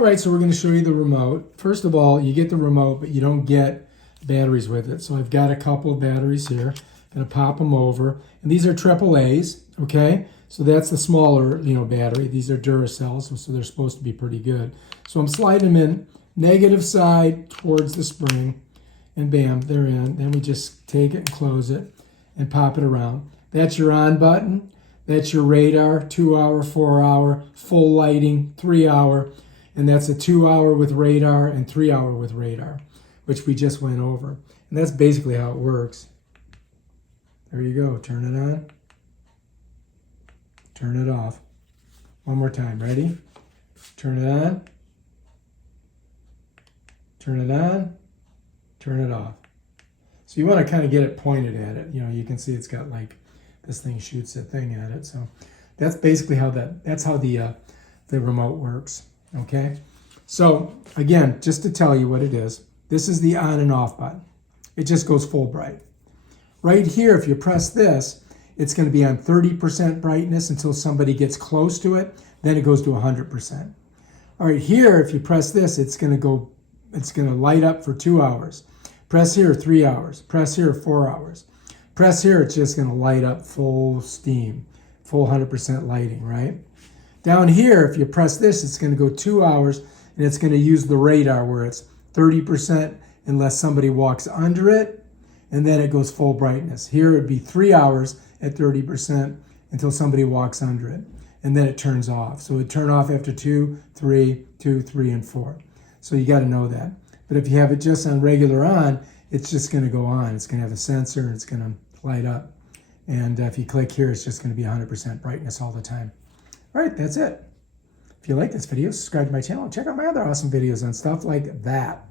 All right, so we're going to show you the remote. First of all, you get the remote, but you don't get batteries with it. So I've got a couple of batteries here. I'm going to pop them over. And these are AAAs, okay? So that's the smaller, battery. These are Duracells, so they're supposed to be pretty good. So I'm sliding them in negative side towards the spring, and bam, they're in. Then we just take it and close it and pop it around. That's your on button. That's your radar, 2 hour, 4 hour, full lighting, 3 hour. And that's a 2 hour with radar and 3 hour with radar, which we just went over. And that's basically how it works. There you go. Turn it on. Turn it off. One more time. Ready? Turn it on. Turn it on. Turn it off. So you want to kind of get it pointed at it. You can see it's got like this thing shoots a thing at it. So that's basically how that's how the remote works. Okay, so again, just to tell you what it is, this is the on and off button. It just goes full bright. Right here, if you press this, it's going to be on 30% brightness until somebody gets close to it. Then it goes to 100%. All right, here, if you press this, it's going to light up for 2 hours. Press here, 3 hours. Press here, 4 hours. Press here, it's just going to light up full steam, full 100% lighting, right? Down here, if you press this, it's going to go 2 hours, and it's going to use the radar where it's 30% unless somebody walks under it, and then it goes full brightness. Here it would be 3 hours at 30% until somebody walks under it, and then it turns off. So it would turn off after 2, 3, 2, 3, and 4. So you got to know that. But if you have it just on regular on, it's just going to go on. It's going to have a sensor, and it's going to light up. And if you click here, it's just going to be 100% brightness all the time. All right, that's it. If you like this video, subscribe to my channel and check out my other awesome videos on stuff like that.